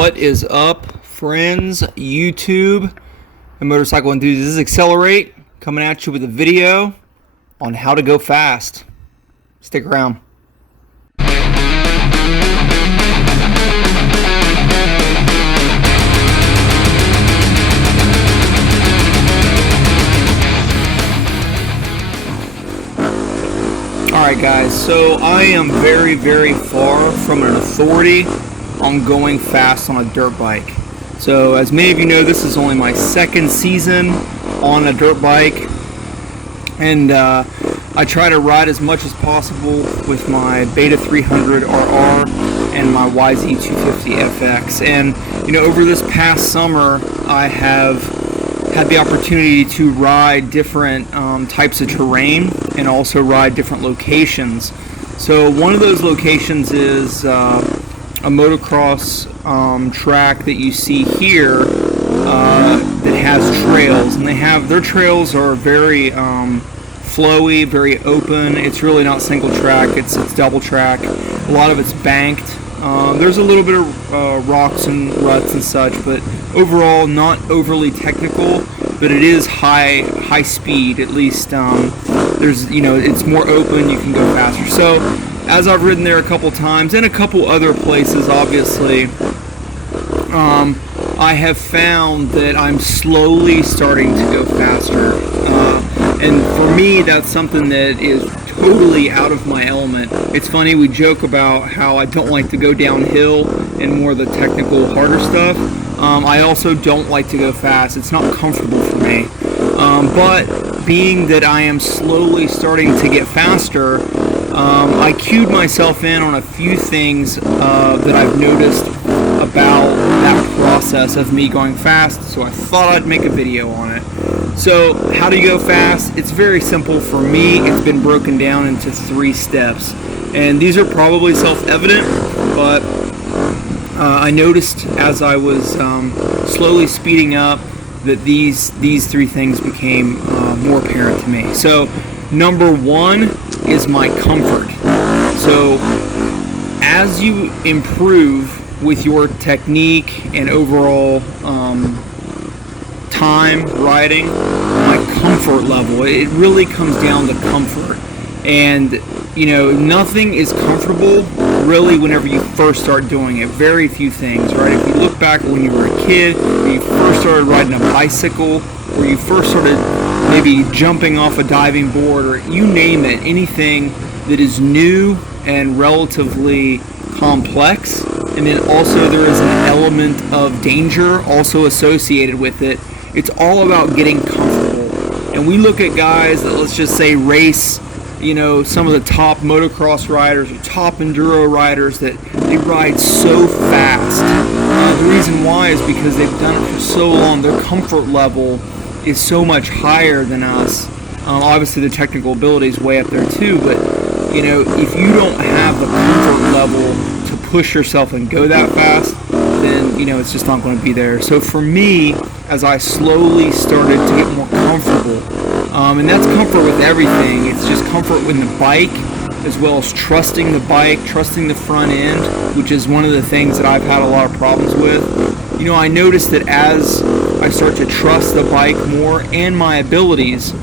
What is up, friends, YouTube, and motorcycle enthusiasts? This is Accelerate coming at you with a video on how to go fast. Stick around. Alright guys, so I am very, very far from an authority on going fast on a dirt bike. So as many of you know, this is only my second season on a dirt bike, and I try to ride as much as possible with my Beta 300 RR and my YZ250 FX. And you know, over this past summer I have had the opportunity to ride different types of terrain and also ride different locations. So one of those locations is a motocross track that you see here that has trails, and their trails are very flowy, very open. It's really not single track, it's double track. A lot of it's banked. There's a little bit of rocks and ruts and such, but overall not overly technical, but it is high speed. At least there's, you know, it's more open, you can go faster. So as I've ridden there a couple times and a couple other places, obviously, I have found that I'm slowly starting to go faster. And for me, that's something that is totally out of my element. It's funny, we joke about how I don't like to go downhill and more of the technical, harder stuff. I also don't like to go fast. It's not comfortable for me. But being that I am slowly starting to get faster, I cued myself in on a few things that I've noticed about that process of me going fast, so I thought I'd make a video on it. So how do you go fast? It's very simple for me. It's been broken down into 3 steps, and these are probably self-evident, but I noticed as I was slowly speeding up that these 3 things became more apparent to me. So number 1 is my comfort. So as you improve with your technique and overall time riding, my comfort level, it really comes down to comfort. And you know, nothing is comfortable really whenever you first start doing it. Very few things, right? If you look back when you were a kid, when you first started riding a bicycle, or you first started maybe jumping off a diving board, or you name it, anything that is new and relatively complex, and then also there is an element of danger also associated with it. It's all about getting comfortable. And we look at guys that, let's just say, race, you know, some of the top motocross riders or top enduro riders, that they ride so fast. The reason why is because they've done it for so long. Their comfort level is so much higher than us. Obviously the technical ability is way up there too, but you know, if you don't have the comfort level to push yourself and go that fast, then you know, it's just not going to be there. So for me, as I slowly started to get more comfortable, and that's comfort with everything. It's just comfort with the bike, as well as trusting the bike, trusting the front end, which is one of the things that I've had a lot of problems with. You know, I noticed that as I start to trust the bike more and my abilities,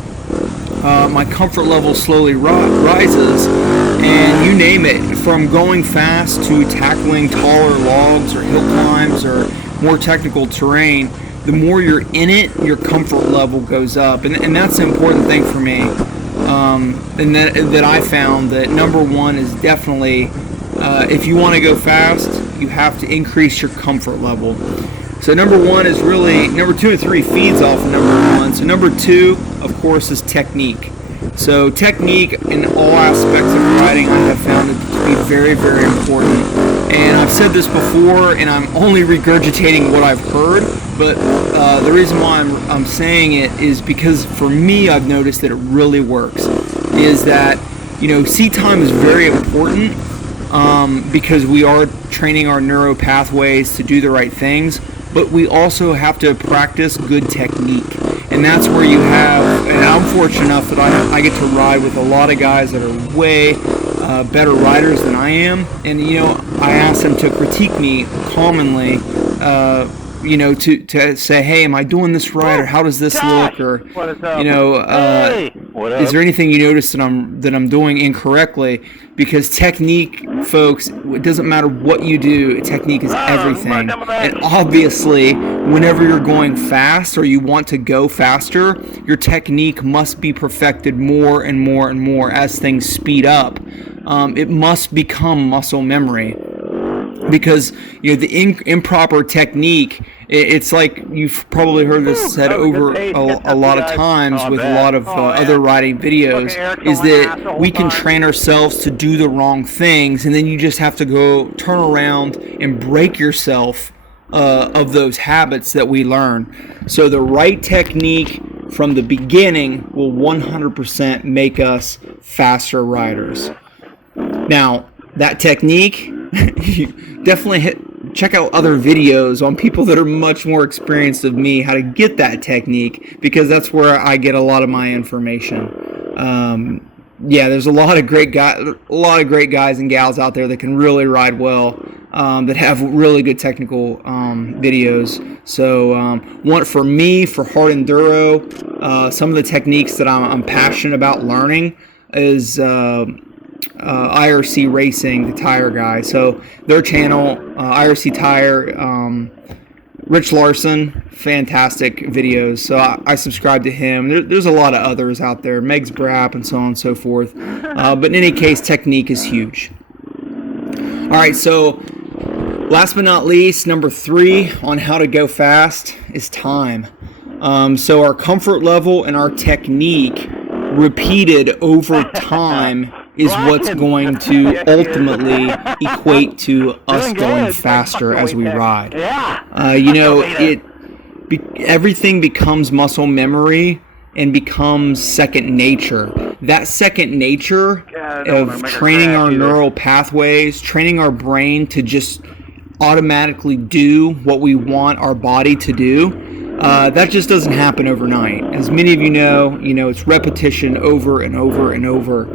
my comfort level slowly rises, and you name it, from going fast to tackling taller logs or hill climbs or more technical terrain. The more you're in it, your comfort level goes up, and that's an important thing for me. And that I found that number 1 is definitely, if you want to go fast, you have to increase your comfort level. So number 1 is really, number 2 and 3 feeds off of number 1. So number 2, of course, is technique. So technique in all aspects of riding, I have found it to be very, very important. And I've said this before, and I'm only regurgitating what I've heard, but the reason why I'm saying it is because for me, I've noticed that it really works. Is that, you know, seat time is very important because we are training our neuro pathways to do the right things, but we also have to practice good technique. And that's where you have, and I'm fortunate enough that I get to ride with a lot of guys that are way better riders than I am. And you know, I ask them to critique me commonly to say, hey, am I doing this right, or how does this look, or What is up? What is up? there anything you notice that I'm doing incorrectly? Because technique, folks, it doesn't matter what you do, technique is everything. And obviously, whenever you're going fast or you want to go faster, your technique must be perfected more and more and more as things speed up. It must become muscle memory. Because the improper technique, it's like you've probably heard this said over a lot of times with a lot of other riding videos, is that we can train ourselves to do the wrong things, and then you just have to go turn around and break yourself of those habits that we learn. So the right technique from the beginning will 100% make us faster riders. Now, that technique, you definitely check out other videos on people that are much more experienced than me, how to get that technique, because that's where I get a lot of my information. There's a lot of great guys and gals out there that can really ride well, that have really good technical videos. So for me, for hard enduro, some of the techniques that I'm passionate about learning is IRC Racing, the tire guy. So their channel, IRC Tire, Rich Larson, fantastic videos. So I subscribe to him. There's a lot of others out there, Megs Brap and so on and so forth. But in any case, technique is huge. All right, so last but not least, number 3 on how to go fast is time. So our comfort level and our technique repeated over time is what's going to ultimately equate to us going faster as we ride. Everything becomes muscle memory and becomes second nature. That second nature of training our neural pathways, training our brain to just automatically do what we want our body to do, that just doesn't happen overnight. As many of you know, it's repetition over and over and over.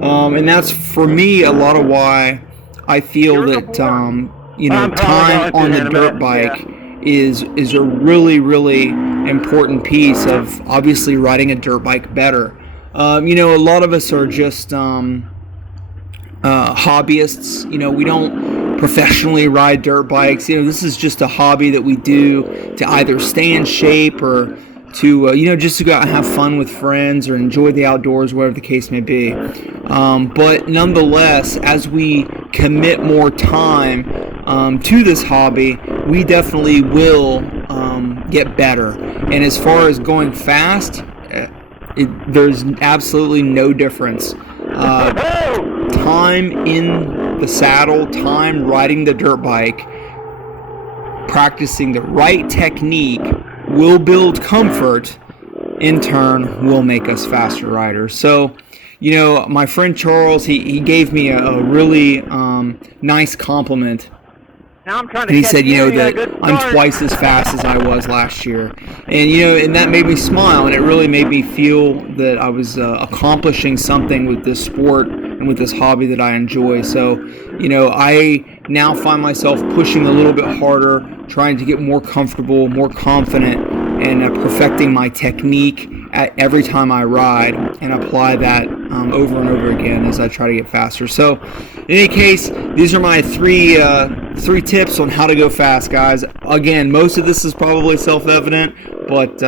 And that's, for me, a lot of why I feel that, time on the dirt bike is a really, really important piece of obviously riding a dirt bike better. A lot of us are just hobbyists. We don't professionally ride dirt bikes. This is just a hobby that we do to either stay in shape or to just to go out and have fun with friends or enjoy the outdoors, whatever the case may be. But nonetheless, as we commit more time to this hobby, we definitely will get better. And as far as going fast, there's absolutely no difference. Time in the saddle, time riding the dirt bike, practicing the right technique will build comfort, in turn will make us faster riders. So, my friend Charles, he gave me a really nice compliment. And he said, that I'm twice as fast as I was last year. And, and that made me smile, and it really made me feel that I was accomplishing something with this sport and with this hobby that I enjoy. So, I now find myself pushing a little bit harder, trying to get more comfortable, more confident, and perfecting my technique at every time I ride, and apply that over and over again as I try to get faster. So, in any case, these are my three tips on how to go fast, guys. Again, most of this is probably self-evident, but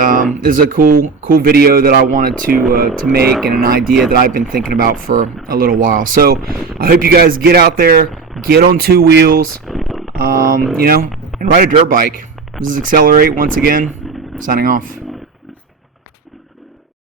this is a cool video that I wanted to make, and an idea that I've been thinking about for a little while. So, I hope you guys get out there, get on 2 wheels, and ride a dirt bike. This is Accelerate once again, signing off.